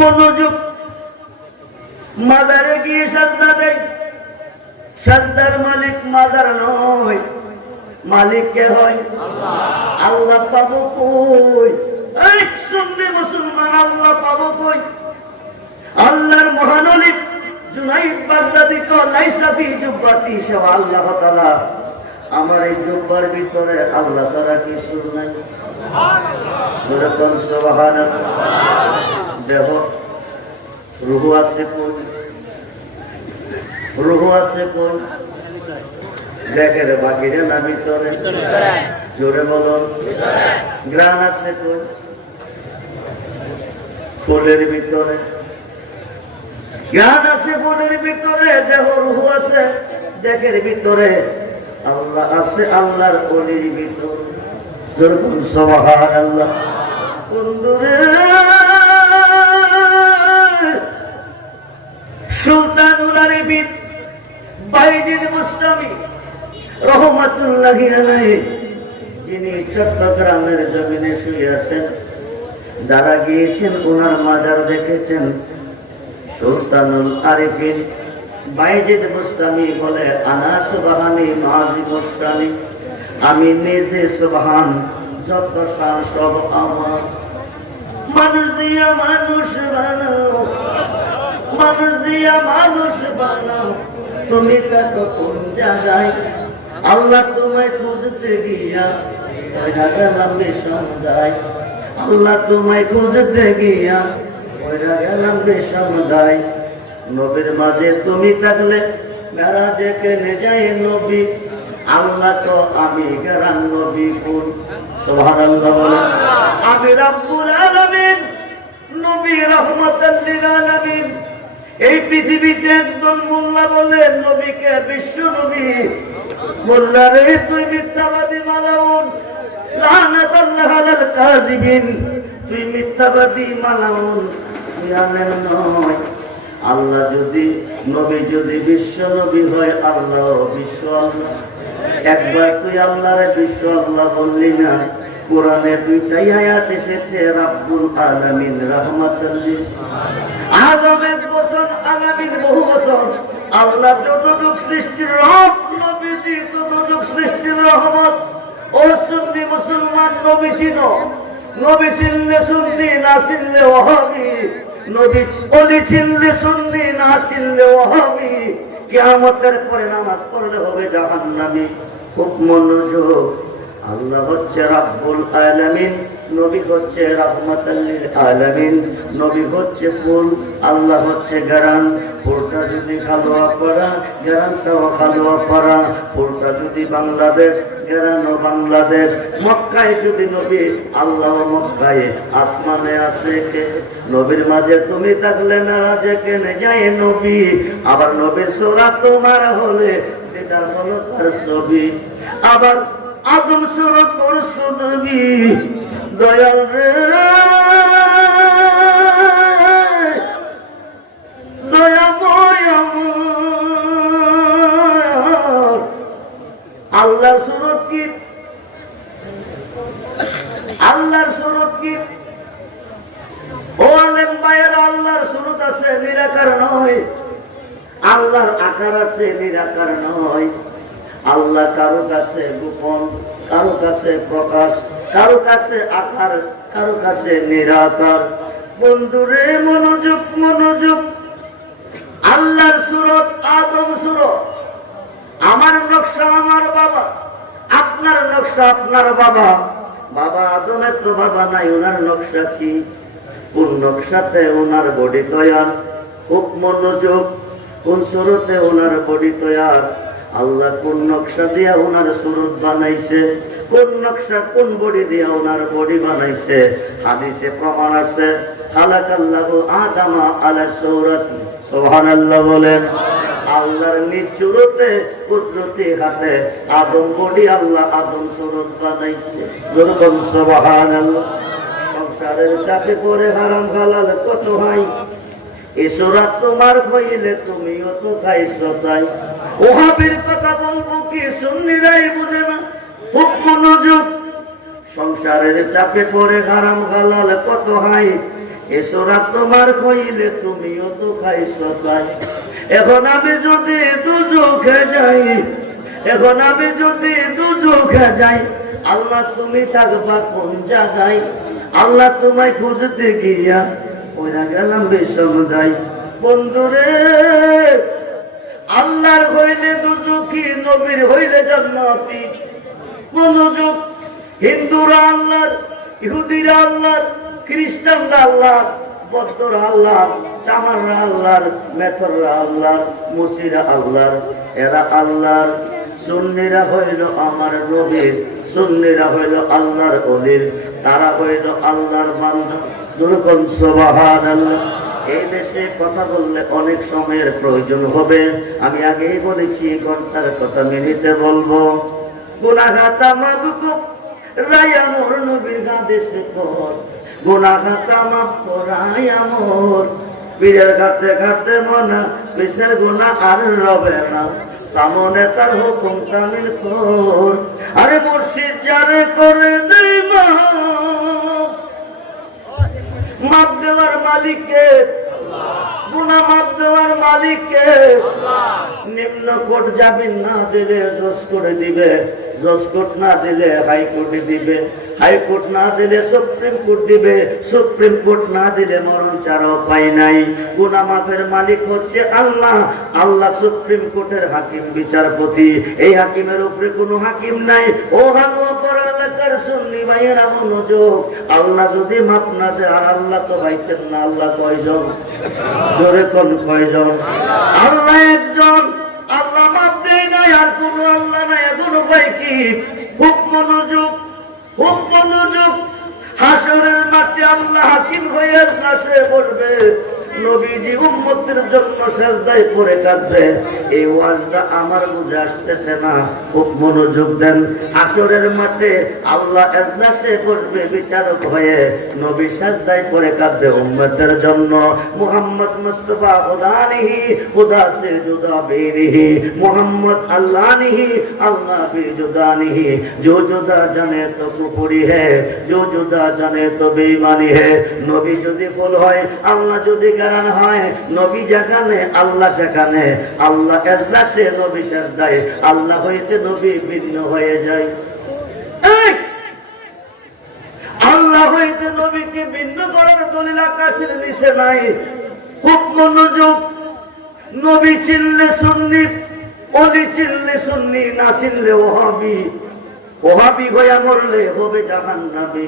মনোযোগ। মাজারে গিয়ে সাজদা দেয়, সাজদার মালিক মাজার নয়, মালিক কে হয়? আল্লাহ পাবো কই? এক সুন্নি মুসলমান, আল্লাহ পাবো কই? আল্লাহর মহানবী জুনাইদ বাগদাদি কো লাইসা ফি জুব্বাতি শাওয়া, আল্লাহ তাআলা আমার এই জুব্বার ভিতরে আল্লাহ ছাড়া কিছু নাই। সুবহানাল্লাহ, সুবহানাল্লাহ। দেখো রূহ আছে কোন? রূহ আছে কোন? দেখের বাকিরে না ভিতরে? জোরে বলুন। গ্রাণ আছে কোন? ফুলের ভিতরে। জ্ঞান আছে ফুলের ভিতরে, দেহ রূহ আছে দেখের ভিতরে। আল্লাহ আছে আল্লাহর ওলির ভিতরে। জোরে বলুন সুবহানাল্লাহ। বন্ধুরে, সুলতানুল আরবিন বাইজিদ বুস্তামি রহমাতুল্লাহি আলাইহি, যিনি চট্টগ্রামের জমিনে শুয়ে আছেন, যারা গিয়েছেন ওনার মাজার দেখেছেন। সুলতানুল আরিফিন বাইজিদ বুস্তামি বলে, আনা সুবহানি মাজি মুশতানি, আমি নিজে সুবহান, যত শান সব আমার। মানুষ দিয়া মানুষ বানাও, মানুষ দিয়া মানুষ বানাও, তুমি থাকো কোন জায়গায়? আল্লাহ তোমায় খুঁজতে গিয়া ওইটা গেলাম বেসন্ধ্যায়। আল্লাহ তোমায় খুঁজতে গিয়া ওইটা গেলাম বেসন্ধ্যায়। নবীর মাঝে তুমি থাকলে মেরাজে কেনে যায় নবী। আল্লাহ তো আমি গেলাম নবী কোন? সুবহানাল্লাহ বলে। আমি রাব্বুল আলামিন, নবী রাহমাতাল লিল আলামিন। এই পৃথিবীতে একজন মোল্লা বলে নবীকে বিশ্ব নবী। মোল্লা রে তুই মিথ্যাবাদী মালাউন, লানাতুল্লাহ আলাল কাযিবিন। তুই মিথ্যাবাদী মালাউন, তুই আলেম নয়। আল্লাহ যদি নবী যদি বিশ্ব নবী হয়, আল্লাহ বিশ্ব আল্লাহ। একবার তুই আল্লাহরে বিশ্ব আল্লাহ বললি না। কোরআনে দুইটাই আয়াত এসেছে, রাব্বুল আলামিন, রাহমাতুল লিল আলামিন বছর, আলামিন বহু বছর। আল্লাহ যতটুক সৃষ্টির রব, নবীজি ততটুক সৃষ্টির রহমত। ও সুন্নি মুসলমান, নবী চিনো। নবী চিনলে সুন্নি, না চিনলে ওয়াহাবি। নবী ওলি চিনলে সুন্নি, না চিনলে ওয়াহাবি। কিয়ামতের পরে নামাজ পড়লে হবে জাহান্নামী। খুব মনোযোগ। আল্লাহ হচ্ছে রাব্বুল আলামিন, নবী হচ্ছে রাহমাতুল লিল আলামিন। নবী হচ্ছে ফুল, আল্লাহ হচ্ছে গারান। ফুলটা যদি খালোয়া পড়া, গারানটাও খালোয়া পড়া। ফুলটা যদি বাংলাদেশ, গারানও বাংলাদেশ। মক্কায় যদি নবী, আল্লাহ মক্কায়। আসমানে আছে কে? নবীর মাঝে তুমি থাকলে মেরাজে কেনে যায় নবী। আবার নবীর সূরা তোমার হলে সেটা হলো তার ছবি। আবার আদম সুরত করছো নবী, দয়াল রে দয়াময় আমার। আল্লাহর সুরত কি? আল্লাহর সুরত কি? ও আলেম ভাইয়ের, আল্লাহর সুরত আছে, নিরাকার নয়। আল্লাহর আকার আছে, নিরাকার নয়। আল্লাহ কারো কাছে গোপন, কারো কাছে প্রকাশ, কারো কাছে আকার, কারো কাছে নিরাকার। বন্ধুরে মনোযোগ, মনোযোগ। আল্লাহর সুরত, আদম সুরত। আমার নকশা আমার বাবা, আপনার নকশা আপনার বাবা। বাবা আদমের তো বাবা নাই, ওনার নকশা কি? কোন নকশাতে ওনার বডি তৈয়ার? খুব মনোযোগ। কোন সুরতে ওনার বডি তৈয়ার? আল্লাহ কোন নকশা দিয়া ওনার সুরত বানাইছে? কোন নকশা, কোন বডি দিয়া ওনার বডি বানাইছে? হাদিসে প্রমাণ আছে, খালাকাল্লাহু আদামা আলা সূরাতি। সুবহানাল্লাহ বলেন। আল্লাহর নিচুরতে কুদরতি হাতে আদম বডি, আল্লাহ আদম সুরত বানাইছে। যেরকম সুবহানাল্লাহ। সংসারের চাপে পড়ে হারাম হালাল কত হয়। এসরাত তোমার হইলে তুমিও তো খাইছো তাই। ওহাবের কথা বলবো কি, সুন্নিরাই বুঝে না। খুব মনোযোগ। সংসারের চাপে পড়ে হারাম হালাল কত হয়। এসরা তোমার কইলে তুমিও তো খাইছো তাই। এখন আমি যদি দুজখে যাই, এখন আমি যদি দুজখে যাই, আল্লাহ তুমি থাকবা কোন জায়গায়? আল্লাহ তোমায় খুঁজতে গিয়া ওরা গেলাম বিষমদাই। বন্ধুরে, আল্লাহর হইলে দুজখী, নবীর হইলে জান্নাতি। মনোযোগ, হিন্দুরা আল্লাহর, ইহুদিরা আল্লাহর, খ্রিস্টানরা আল্লাহর, বৌদ্ধরা আল্লাহর, চামাররা আল্লাহর, মেথররা আল্লাহর, মুসিরা আল্লাহর, এরা আল্লাহর। সুন্নিরা হইল আমার নবীর, সুন্নিরা হইল আল্লাহর ওলির, তারা হইল আল্লাহর বান্দা। দুরকম সুবহানাল্লাহ। এই দেশে কথা বললে অনেক সময়ের প্রয়োজন হবে, আমি আগেই বলেছি ঘন্টার কথা মিনিটে বলবো। গুনাহগাতা মাবকুব রায়া মোর নবীর গাদেশে পর, গুনাহগাতা মাফ করাই আমর। পীরের গাতে গাতে মনা, পিসের গুনাহ আর রবে না, সামনে তার হুকুম কামিল কর। আরে মুর্শিদ যারে করে দেই মাপ দেওয়ার মালিককে, গুনাহ মাপ দেওয়ার মালিককে। নিম্ন কোর্ট জামিন না দিলে জজ করে দিবে, জজ কোর্ট না দিলে হাইকোর্টে দিবে, হাইকোর্ট না দিলে সুপ্রিম কোর্ট দিবে, সুপ্রিম কোর্ট না দিলে মরণ ছাড়া উপায় নাই। গুনাহ মাফের মালিক হচ্ছে আল্লাহ। আল্লাহ সুপ্রিম কোর্টের হাকিম, বিচারপতি। এই হাকিমের উপরে কোনো হাকিম নাই। ও হালুয়া পড়া এলাকার সুন্নি ভাইয়েরা মনোযোগ, আল্লাহ যদি মাফ না দেয়, আর আল্লাহ তো ভাইতেন না, আল্লাহ কয়জন? জোরে কোন কয়জন? আল্লাহ একজন। আল্লাহ মাফ দেয় নাই, আর কোন আল্লাহ নাই। এখন উপায় কি? খুব মনোযোগ, খুব মনোযোগ। হাসরের মাঠে আল্লাহ হাকিম হয়ে বসে পড়বে, নবীজি উম্মতের জন্য সেজদায় পড়ে কাঁদবে। এই ওয়াজটা আমার বুঝে আসতেছে না, খুব মনোযোগ দেন। হাসরের মাঠে আল্লাহ এজলাসে বসবে বিচারক হয়ে, নবী সেজদায় পড়ে কাঁদবে উম্মতের জন্য। মুহাম্মদ মুস্তাফা খুদা নিহি, খুদা সে জুদা বেনিহি, মুহাম্মদ আল্লাহ নিহি, আল্লাহ भी जुदा नहीं। जो जुदा जाने तो कुफरी है, जो जुदा जाने तो बेईमानी है। নবী যদি ফুল হয়, আল্লাহ যদি গান হয়, নবী যেখানে আল্লাহ সেখানে। আল্লাহ এজলাসে, নবী সেজদায়। আল্লাহ হইতে নবী ভিন্ন হয়ে যায়। আল্লাহ হইতে নবীকে ভিন্ন করার দলিল আকাশের নিচে নাই। খুব মনোযোগ। নবী চিনলে সুন্নি, ওলি চিনলে সুন্নি, না চিনলে ওহাবি। ওহাবি হইয়া মরলে হবে জাহান্নামী,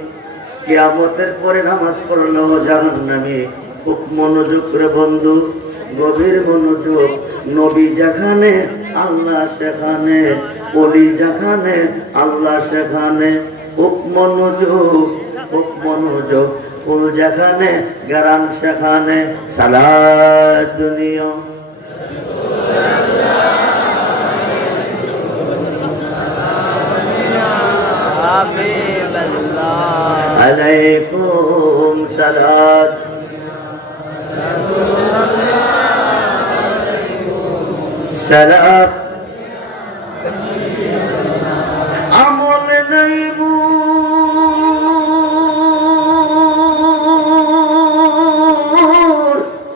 কিয়ামতের পরে নামাজ পড়লেও জাহান্নামী। খুব মনোযোগ করে বন্ধু, গভীর মনোযোগ। নবী যেখানে আল্লাহ সেখানে, ওলি যেখানে আল্লাহ সেখানে। খুব মনোযোগ, খুব মনোযোগ। ফুল যেখানে, গ্রাম সেখানে। সালাত দুনিয়া আলাইকুম সালাত। সালাত আমল নেব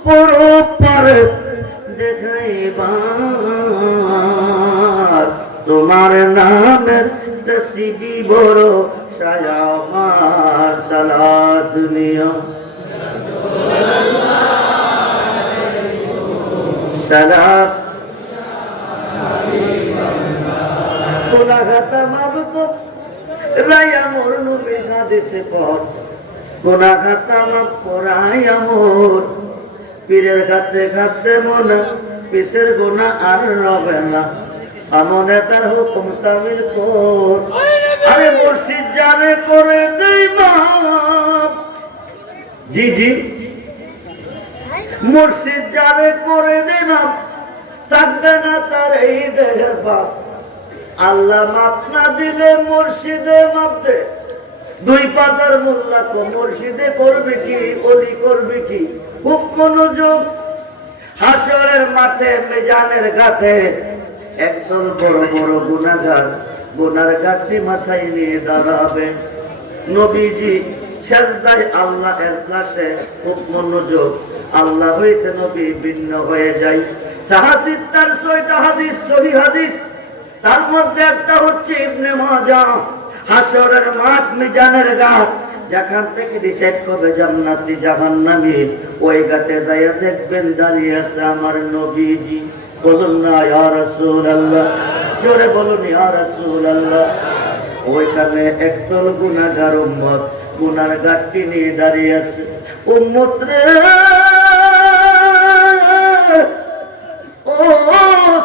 পরপার দেখাইবার, তোমার নামের তসবি বড় আমার। সালাত দুনিয়া সালাত গুনাহগাতা মাবকুব রায়া মোর নবীর হাদিসে পর, গুনাহগাতা মাফ করাই আমর। পীরের খাতে খাতে মনা, পিসের গুনাহ আর রবে না, সামনে তার হুকুম কামিল কর। আরে মুর্শিদ যারে করে দেই মাফ, জি জি, মুর্শিদ যারে করে দেই মাফ, থাকবে না তার এই দেহের পাপ। আল্লাহ মাফ না দিলে মুর্শিদে মাফ দে। দুই পাতার মোল্লা কো মুর্শিদে করবে কি, ওলি করবে কি? খুব মনোযোগ। হাসরের মাঠে মিজানের ঘাটে একদল বড় বড় গুনাহগার গুনার ঘাটটি মাথায় নিয়ে দাঁড়াবে। নবীজি সেজদায় আল্লাহ এখলাসে খুব মনোযোগ, আল্লাহ হইতে নবী ভিন্ন হয়ে যায়। সাহাসিদ তার 6টা হাদিস সহিহ হাদিস, তার মধ্যে একটা হচ্ছে ইবনে মাজাহ, হাসরের মাঠ মিজানের ঘাট, যেখান থেকে ডিসাইড করবে জান্নাতি জাহান্নামী, ওই ঘাটে যাইয়া দেখবেন দাঁড়িয়ে আছে আমার নবীজি। বলুন না ইয়া রাসূলুল্লাহ, জোরে বলুন ইয়া রাসূলুল্লাহ। ওইখানে একদল গুনাহগার উম্মত গুনার ঘাটটি নিয়ে দাঁড়িয়ে আছে। উম্মত রে, ও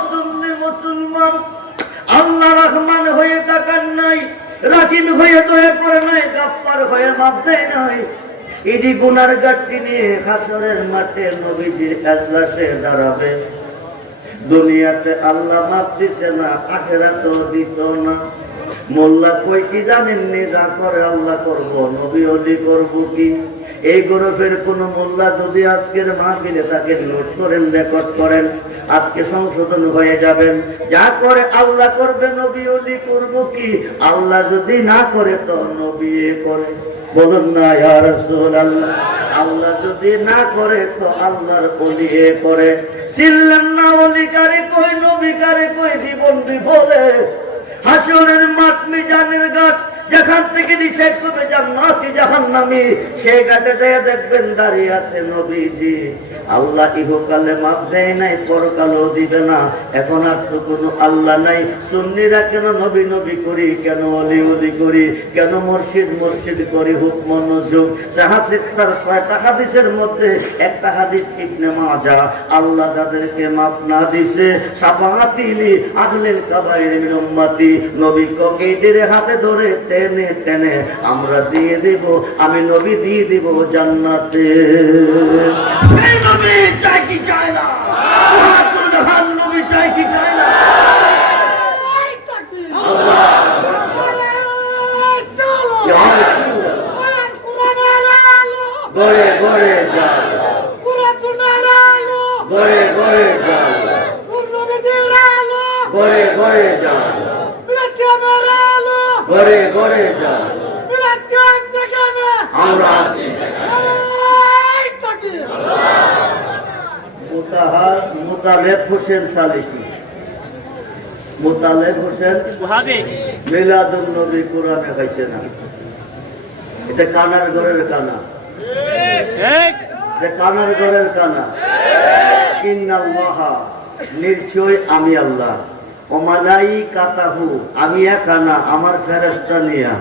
সুন্নি মুসলমান, আল্লাহ রহমান হয়ে তাকান নাই, রাহিম হয়ে দয়া করে নাই, গাফফার হয়ে মাফ দেয় নাই। এডি গুনার ঘাটটি নিয়ে হাসরের মাঠে নবীজির এজলাসে দাঁড়াবে। দুনিয়াতে আল্লাহ মাফ দিছে না, আখিরাতেও দিত না। মোল্লা কই কি জানেননি, যা করে আল্লাহ করব, নবী ওলি করব কি? এই গরফের কোন মোল্লা যদি আজকের মাহফিলে তাকে নোট করেন, রেকর্ড করেন, আজকে সংশোধন হয়ে যাবেন। যা করে আল্লাহ করবে, নবী ওলি করব কি? আল্লাহ যদি না করে তো নবী করে। বলুন না ইয়া রাসূলুল্লাহ। আল্লাহ যদি না করে তো আল্লাহর ওলি করে। ছিলেন না ওলি কারে কই, নবী কারে কই, জীবন বিফলে হাসরের মাঠ মিজানের ঘাট, যেখান থেকে ডিসাইড করবে জান্নাতি জাহান্নামী, সেই ঘাটে যায় দেখবেন দাঁড়িয়ে আছে নবীজি। আল্লাহ ইহকালে মাপ দেয় নাই, পরকালেও দিবে না। এখন আর তো কোনো আল্লাহ নাই। সুন্নিরা কেন নবী নবী করি, কেন ওলি ওলি করি, কেন মুর্শিদ মুর্শিদ করি? হুক মনোযোগ। সাহাসিদ তার 6টা হাদিসের মধ্যে একটা হাদিস ইবনে মাজাহ, আল্লাহ যাদেরকে মাপ না দিছে, শাফাআতিলি আহলিল কাবাইর মিন উম্মতি, নবী ককেইদের হাতে ধরে টেনে টেনে আমরা দিয়ে দেব, আমি নবী দিয়ে দেব জান্নাতে। সেই নবী চাই কি চায় না? নবী চাই কি চায় না? গড়ে গড়ে যাও, গড়ে গড়ে যাও, গড়ে গড়ে যাও, গড়ে গড়ে যাও, আমরা আছি। মোতালেব হোসেন সালেকি, মোতালেব হোসেন মিলাদুন নবী কোরআনে খাইছে না। এটা কানার ঘরের কানা, কানার ঘরের কানা। ইন্নাল্লাহা, নিশ্চয় আমি আল্লাহ, ওমালাইকাতাহু, আমি একানা, আমার ফেরেশতা নিয়া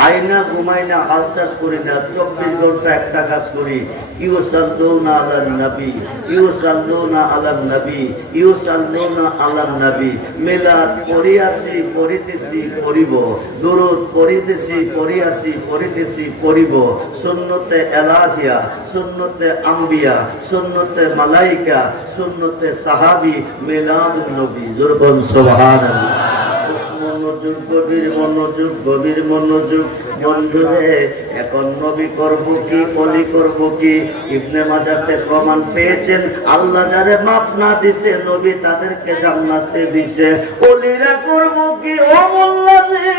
হাইনা ঘুমাইনা হাল চাষ করি না, 24 ঘন্টা একটা কাজ করি। ইউসাল্লুনা আলান নবী, ইউসাল্লুনা আলান নবী, ইউসাল্লুনা আলান নবী। মিলাদ পড়িয়াছি, পড়িতেছি, পড়িব। দুরূদ পড়িতেছি, পড়িয়াছি, পড়িতেছি, পড়িব। সুন্নতে এলাহিয়া, সুন্নতে আম্বিয়া, সুন্নতে মালাইকা, সুন্নতে সাহাবী, মিলাদুন নবী। জোরবন সুবহানাল্লাহ। মনোযোগ, গভীর মনোযোগ, গভীর মনোযোগ। বন্ধুরে, এখন নবী করব কি, ওলি করব কি? ইবনে মাজাহতে প্রমাণ পেয়েছেন, আল্লাহ যারে মাপ না দিছে, নবী তাদেরকে জান্নাতে দিছে। ওলিরা করব কি? ও মোল্লাজি,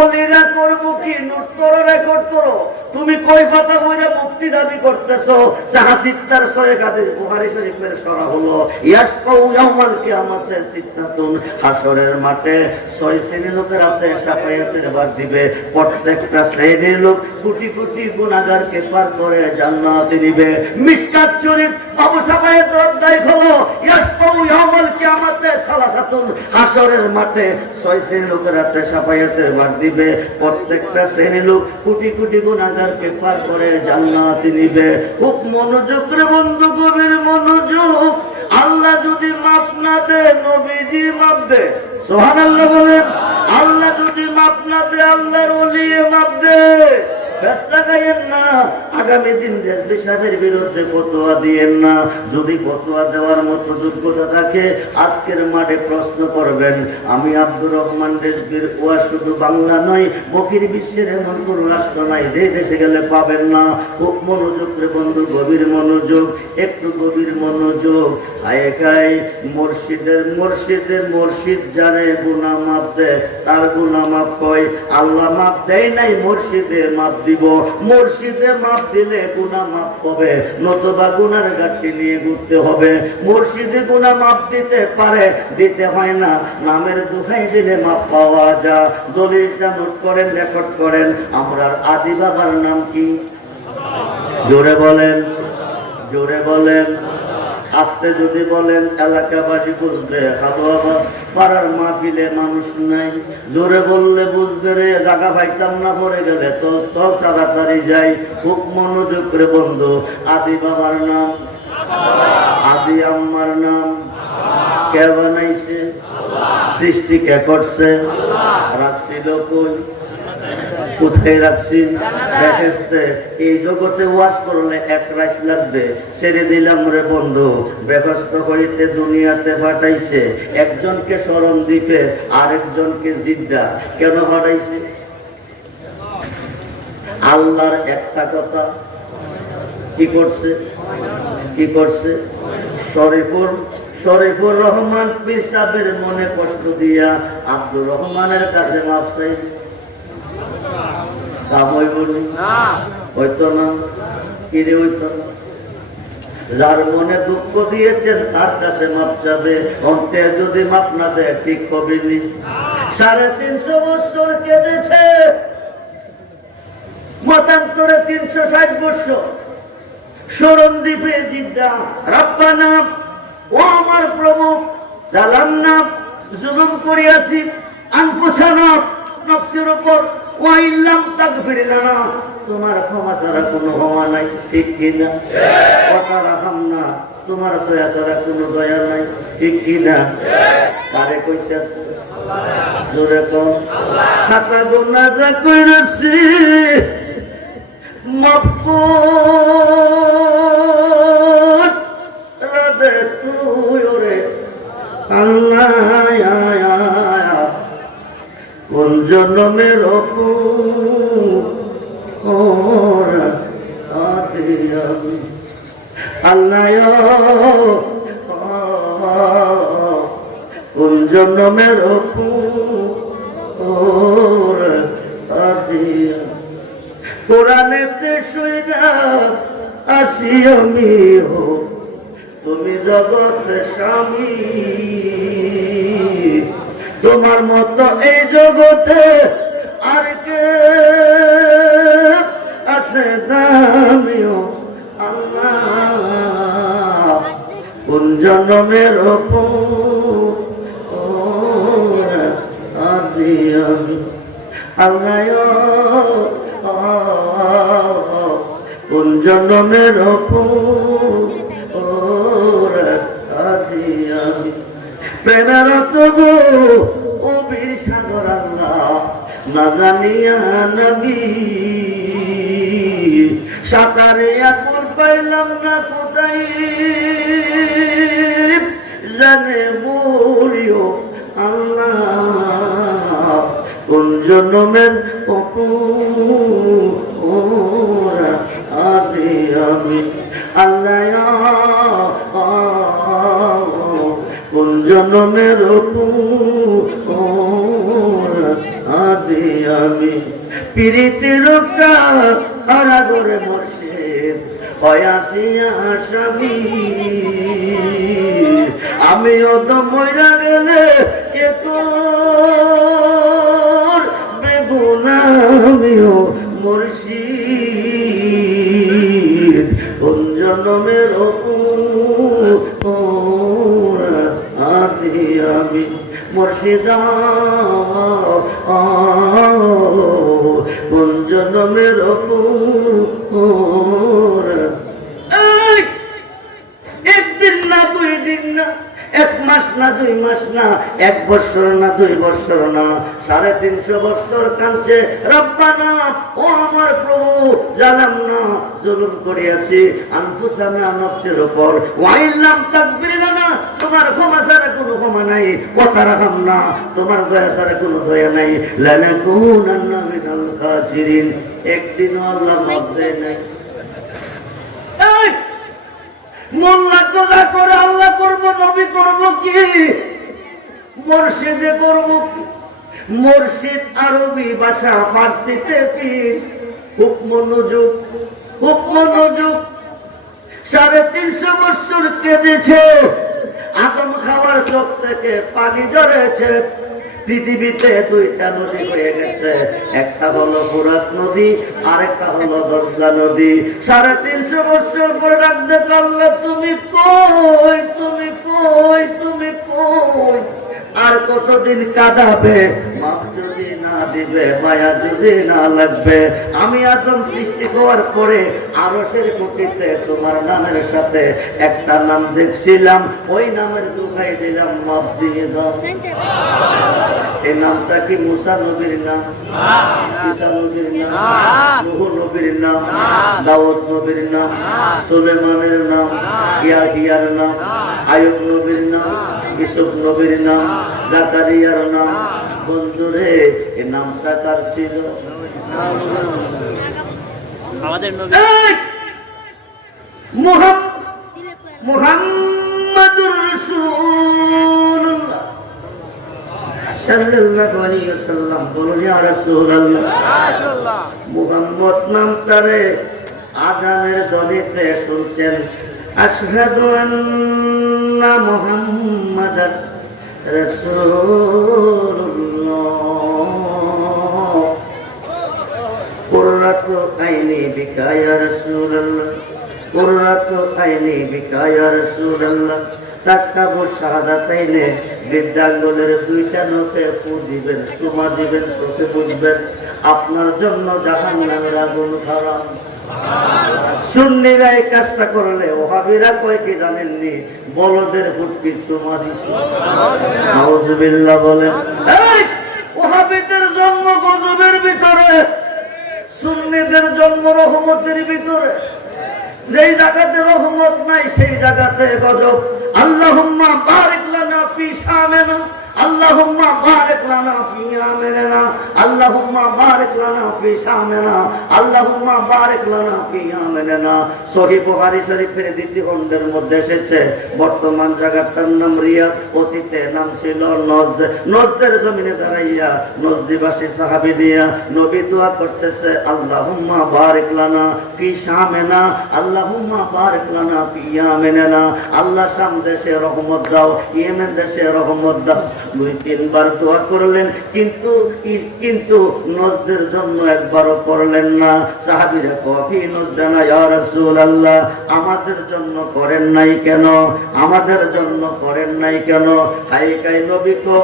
ওলিরা করব কি? নোট করো, রেকর্ড করো। তুমি কই পাতা বইরা মুক্তি দাবি করতেছো? সাহাসিদ তার 6 হাদিস বুখারী শরীফের সরা হলো, ইয়াসফাউ ইয়াউমাল কিয়ামাতে সিত্তাতুন, হাসরের মাঠে 6 শ্রেণীর লোকের হাতে শাফায়াতের ভার দিবে। প্রত্যেকটা শ্রেণীর লোক কোটি কোটি গুনাহগারকে পার করে জান্নাতে নিবে। মিশকাত শরীফ আবু শাফায়াতের অধ্যায় হলো, ইয়াসফাউ ইয়াউমাল কিয়ামাতে সালাসাতুন, হাসরের মাঠে 6 শ্রেণীর লোকের হাতে শাফায়াতের ভার দিবে। প্রত্যেকটা শ্রেণীর লোক কোটি কোটি গুনাহগারকে পার করে জান্নাতে নিবে। খুব মনোযোগ রে বন্ধু, গভীর মনোযোগ। আল্লাহ যদি মাপ না দে, নবীজি মাপ দে। সুবহানাল্লাহ বলেন। আল্লাহ যদি মাপ না দে, আল্লাহর ওলি মাপ দে। ব্যস্ত গাইয়েন না, আগামী দিন রেজভী সাহেবের বিরুদ্ধে ফতোয়া দিয়েন না। যদি ফতোয়া দেওয়ার মতো যোগ্যতা থাকে, আজকের মাঠে প্রশ্ন করবেন। আমি আব্দুর রহমান রেজভীর ওয়াজ শুধু বাংলা নয়, বকির বিশ্বের এমন কোন রাষ্ট্র নাই যে দেশে গেলে পাবেন না। খুব মনোযোগ রে বন্ধু, গভীর মনোযোগ, একটু গভীর মনোযোগ। আয়েকাই মুর্শিদের মুর্শিদের মুর্শিদ জানে গুনাহ মাপ দেয়, তার গুনাহ মাপ কয়। আল্লাহ মাপ দেয় নাই, মুর্শিদে মাপ দিব। মুর্শিদে মাপ দিলে গুনাহ মাপ হবে, নতুবা গুনার ঘাটতি নিয়ে ঘুরতে হবে। মুর্শিদে গুনাহ মাপ দিতে পারে, দিতে হয় না। নামের দোহাই দিলে মাপ পাওয়া যায়। দলিলটা নোট করেন, রেকর্ড করেন। আমরা আদি বাবার নাম কি? জোরে বলেন, জোরে বলেন। আস্তে যদি বলেন এলাকাবাসী বুঝবে। হাদুয়াবাদ পাড়ার মাহফিলে মানুষ নাই, জোরে বললে বুঝবে রে। জায়গা পাইতাম না, পড়ে গেলে তো তাড়াতাড়ি যাই। খুব মনোযোগ করে বন্ধু, আদি বাবার নাম, আদি আম্মার নাম কে বানাইছে? সৃষ্টি কে করছে? রাখছিল কই? কোথায় রাখছি? বেহেশতে। এই জগতে ওয়াজ করলে এক রাত লাগবে, ছেড়ে দিলাম রে বন্ধু। বেহেশত হইতে দুনিয়াতে পাঠাইছে, একজনকে স্মরণ দিতে আরেকজনকে জিদ্দা। কেন পাঠাইছে? আল্লাহর একটা কথা কি করছে? কি করছে? শরীফুর রহমান পীর সাহেবের মনে কষ্ট দিয়া আব্দুর রহমানের কাছে মাফ চাইছে। যার মনে দুঃখ দিয়েছেন তার কাছে মাপ যাবে, অন্তে যদি মাপ না দেয় ঠিক হবে। 350 বছর কেঁদেছে, মতান্তরে 360 বছর। স্মরণ দ্বীপে জিদ্দা, রব্বানা, ও আমার প্রভু, জালামনা, জুলুম করিয়াছি আনফুসানা, নফসের উপর, ওয়াইল্লাম তাগফির লানা, তোমার ক্ষমা ছাড়া কোনো ক্ষমা নাই। ঠিক কিনা? কথা রাখাম না, তোমার দয়া ছাড়া কোনো দয়া নাই। ঠিক কিনা? কারে কইতেছে? জোরে কোন। খাতা গোনা যা কইরেছি মাফ কর রে তুই ওরে আল্লাহ। কোন জন্মের আল্লাহ, কোন জন্মের কোরআনেতে শুইনা আসি আমি, তুমি জগৎ স্বামী। তোমার মতো এই জগতে আর কে আছে দামিও আল্লাহ। কোন জন্মের আদি আল্লাহ, কোন জন্মের আদি প্রেমের তবু ও বীর সাগর আল্লাহ, না জানিয়া নবী সাঁতারে আসল পাইলাম না কোথায়, জানে মরিও আল্লাহ। কোন জন্মের আদি আমি আল্লাহ, কোন জন্মের আদি আমি। প্রীতির কারাগরে মুর্শিদ হয়াসিয়া স্বামী, আমিও তো মইরা গেলে কে তোর বেগুনা, আমিও মুর্শিদ। কোন জন্মের আদি আমি মুর্শিদা, কোন জন্মের একদিন না, 2 দিন না, 1 মাস না, 2 মাস না, 1 বছর না, 2 বছর না, 350 বছর কাঁদছে রব্বানা, ও আমার প্রভু, জানাম না জুলুম করিয়াছি আনফুসানা, নফসের উপর, ওয়াইল্লাম তাগফির লানা, তোমার ক্ষমা ছাড়া কোনো ক্ষমা নাই। কথা রাখাম না, তোমার দয়া ছাড়া কোনো দয়া নাই। লানাকুনান্না মিনাল খাসিরিন, একদিনও আল্লাহ মাফ দেয় নাই। মোল্লা তোরা করে আল্লাহ করবো, নবী করবো কি, মুর্শিদে করবো কি? মুর্শিদ আরবি ভাষা, ফার্সিতে পীর, খুব মনোযোগ, খুব মনোযোগ। 350 বছর কেঁদেছে, আদম খাওয়ার চোখ থেকে পানি ঝরেছে। পৃথিবীতে দুইটা নদী হয়ে গেছে, একটা হলো ফোরাত নদী, আরেকটা হলো দজলা নদী। 350 বছর পরে ডাকতে পারলে তুমি কই, তুমি কই, তুমি কই? আর কতদিন কাঁদাবে? মাপ যদি না দিবে, মায়া যদি না লাগবে। আমি আদম সৃষ্টি হওয়ার পরে আরশের কুটিতে তোমার নামের সাথে একটা নাম দেখছিলাম, ওই নামের দুখাই দিলাম, মাপ দিয়ে দাও। এই নামটা কি মুসা নবীর নাম, ঈসা নবীর নাম, নূহ নবীর নাম, দাউদ নবীর নাম, সুলেমানের নাম, ইয়াহিয়ার নাম, আইয়ুব নবীর নাম, ইউসুফ নবীর নাম, জাকারিয়ার নাম? বন্ধুরে, এই নামটা কার ছিল? আমাদের নবী মুহাম্মাদুর রাসূলুল্লাহ সাল্লাল্লাহু আলাইহি ওয়াসাল্লাম। বলুন ইয়া রাসূলুল্লাহ। মুহাম্মদ নামটারে আযানের ধ্বনিতে শুনছেন, আশহাদু আন্না মুহাম্মাদান রাসূলুল্লাহ। কুররাতু আইনি বিকা ইয়া রাসূলুল্লাহ, কুররাতু আইনি বিকা ইয়া রাসূলুল্লাহ। তাকাবু শাহাদাতাইনে, বৃদ্ধাঙ্গুলের দুইটা নখে ফু দিবেন, সুমা দিবেন, চোখে বুঝবেন আপনার জন্য জাহান্নামের আগুন হারাম। সুন্নিরা এই কাজটা করলে ওহাবিরা কয় কি জানেননি? বলদের ফুটকি চুমা দিছে। নাউজুবিল্লাহ বলেন। ওহাবিদের জন্ম গজবের ভিতরে, সুন্নিদের জন্ম রহমতের ভিতরে। যেই জায়গাতে রহমত নাই সেই জায়গাতে গজব। আল্লাহুম্মা বারিক লানা ফি শামিনা, আল্লাহুম্মা বারিক লানা ফি আমিনা, আল্লাহুম্মা বারিক লানা ফি শামিনা, আল্লাহুম্মা বারিক লানা ফি আমিনা। সহিহ বুখারী শরীফের দ্বিতীয় খণ্ডের মধ্যে এসেছে, বর্তমান জায়গাটার নাম রিয়াদ, অতীতে নাম ছিল নজদ। নজদের জমিনে দাঁড়াইয়া নজদিবাসী সাহাবী দিয়া নবী দোয়া করতেছে, আল্লাহুম্মা বারিক লানা ফি শামিনা, আল্লাহুম্মা বারিক লানা ফি আমিনা। আল্লাহ শাম দেশে রহমত দাও, ইয়েমেন দেশে রহমত দাও। 2-3 বার দোয়া করলেন, কিন্তু নজদের জন্য একবারও করলেন না। সাহাবীরা কফি নজদানা ইয়া রাসূলুল্লাহ, আমাদের জন্য করেন নাই কেন? আমাদের জন্য করেন নাই কেন? কাই নবী কো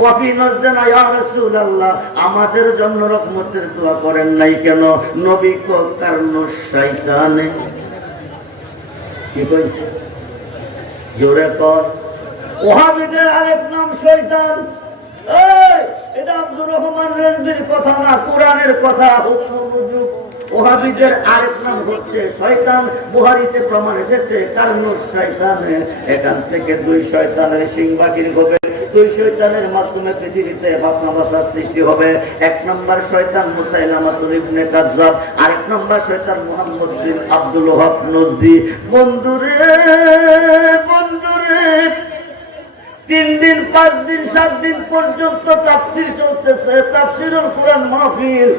কফি নজদানা ইয়া রাসূলুল্লাহ, আমাদের জন্য রহমতের দোয়া করেন নাই কেন? নবী কো কারণ শয়তানে। কি কইছে? জোরে কর। ওহাবিদের আরেক নাম শয়তান। এটা আব্দুর রহমান রেজভির কথা না, কোরআনের কথা। ওহাবিদের আরেক নাম হচ্ছে শয়তান। বুখারীতে প্রমাণ এসেছে কারণ শয়তানে। এখান থেকে 2 শয়তানের সিংবাগির হবে। 2 শয়তানের মাধ্যমে পৃথিবীতে বাপনাবাসার সৃষ্টি হবে। 1 নম্বর শয়তান মুসাইলামাতুল ইবনে কাযযাব, আরেক নম্বর শয়তান মুহাম্মদ বিন আব্দুল ওয়াহাব নজদি। বন্ধুরে, বন্ধুরে, 3 দিন 5 দিন 7 দিন পর্যন্ত তাফসীর চলতেছে, তাফসীরুল কুরআন মাহফিল।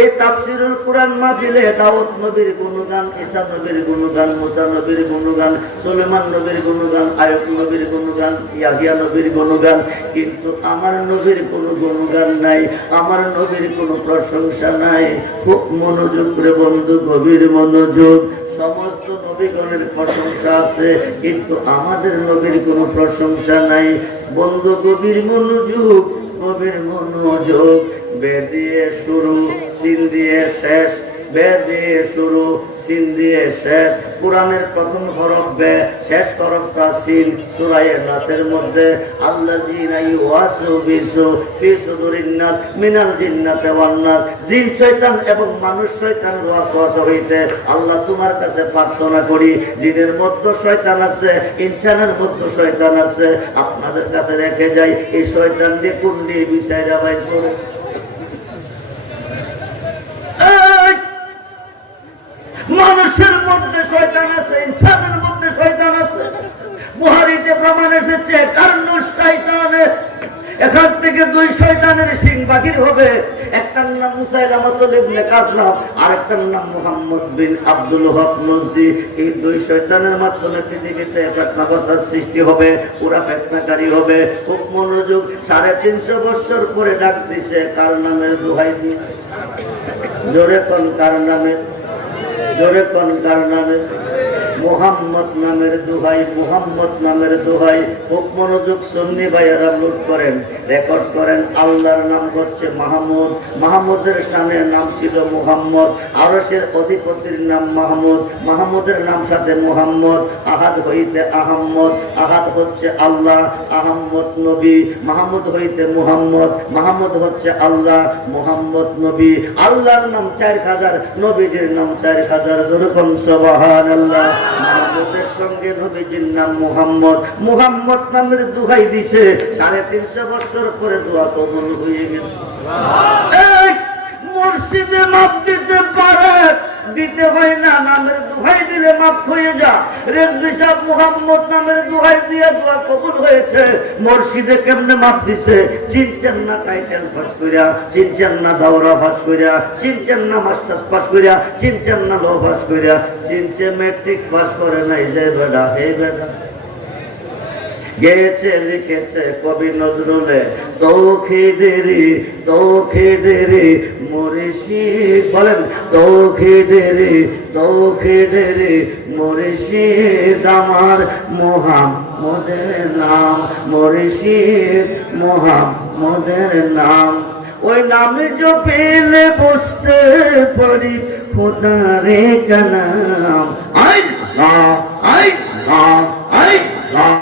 এই তাফসীরুল কুরআন মাহফিলে দাউদ নবীর গুণগান, ঈসা নবীর গুণগান, মুসা নবীর গুণগান, সুলেমান নবীর গুণগান, আইয়ুব নবীর গুণগান, ইয়াহিয়া নবীর গুণগান। কিন্তু আমার নবীর কোনো গুণগান নাই, আমার নবীর কোনো প্রশংসা নাই। খুব মনোযোগ করে বন্ধু, গভীর মনোযোগ। সমস্ত নবীগণের প্রশংসা আছে, কিন্তু আমাদের নবীর কোনো প্রশংসা নাই। বন্ধু, গভীর মনোযোগ, গভীর মনোযোগ। বে দিয়ে শুরু, সিন দিয়ে শেষ, বে দিয়ে শুরু, সিন দিয়ে শেষ। কোরআনের প্রথম হরফ বে, শেষ হরফটা সিন। সূরা নাসের মধ্যে আল্লাযীনা ইউওয়াসবিসু ফি সুদুরিন নাস মিনাল জিন্নাতি ওয়ান নাস। জিন শয়তান এবং মানুষ শয়তান ওয়াসওয়াসা হইতে আল্লাহ তোমার কাছে প্রার্থনা করি। জিনের মধ্যে শয়তান আছে, ইনসানের মধ্যে শয়তান আছে। আপনাদের কাছে রেখে যাই, এই শয়তান দিয়ে কুন্ডি বিচাইরা বাইর করে। মানুষের মধ্যে শয়তান আছে, ইনসানের মধ্যে শয়তান আছে। বুখারীতে প্রমাণ এসেছে কারণ শয়তানে। এখান থেকে দুই শয়তানের সিং বাহির হবে। একটার নাম মুসাইলামাতুল ইবনে কাযযাব, আরেকটার নাম মুহাম্মদ বিন আব্দুল হক নজদি। এই দুই শয়তানের মাধ্যমে পৃথিবীতে ফিতনা ফাসাদ সৃষ্টি হবে, ওরা ফিতনাকারী হবে। খুব মনোযোগ, 350 বছর পরে ডাক দিছে কার নামের দোহাই দিয়ে? জোরে কোন কার নামে? জোরে কোন কার নামে? মুহাম্মদ নামের দোহাই, মুহাম্মদ নামের দোহাই। খুব মনোযোগ, সুন্নি ভাইয়েরা নোট করেন, রেকর্ড করেন। আল্লাহর নাম হচ্ছে মাহমুদ, মাহমুদের শানের নাম ছিল মুহাম্মদ, আরশের অধিপতির নাম মাহমুদ, মাহমুদের নাম সাথে মুহাম্মদ। আহাদ হইতে আহম্মদ, আহাদ হচ্ছে আল্লাহ, আহম্মদ নবী। মাহমুদ হইতে মুহাম্মদ, মাহমুদ হচ্ছে আল্লাহ, মুহাম্মদ নবী। আল্লাহর নাম 4000, নবীজির নাম 4000। যেরকম সুবহানাল্লাহ। মাহমুদের সঙ্গে নবীজির নাম মুহাম্মদ, মুহাম্মদ নামের দোহাই দিছে। 350 বছর পরে দোয়া কবুল হয়ে গেছে। মুর্শিদে মাপ দিতে পারে, দিতে হয় না, নামের দোহাই দিলে মাপ হয়ে যা। রেজভী সাহেব মুহাম্মদ নামের দোহাই দিয়ে দোয়া কবুল হয়েছে। মুর্শিদে কেমনে মাপ দিছে? চিনছেন না টাইটেল পাস কইরা, চিনছেন না দাওরা পাস কইরা, চিনছেন না মাস্টার্স পাস কইরা, চিনছেন না ল পাস কইরা, চিনছে ম্যাট্রিক পাস করে নাই যে বেটা, এই বেটা গেছে লিখেছে কবি নজরুলে, তৌহিদেরি তৌহিদেরি মুর্শিদ, বলেন তৌহিদেরি তৌহিদেরি মুর্শিদ আমার মুহাম্মদের নাম, মুর্শিদ মুহাম্মদের নাম। ওই নামে জপিলে বসতে পারি খোদারে কালাম। আই আই আই আই